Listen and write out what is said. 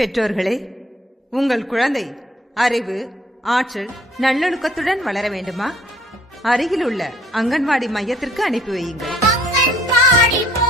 பெற்றோர்களே, உங்கள் குழந்தை அறிவு, ஆற்றல், நல்லொழுக்கத்துடன் வளர வேண்டுமா? அருகில் உள்ள அங்கன்வாடி மையத்திற்கு அனுப்பி வையுங்கள்.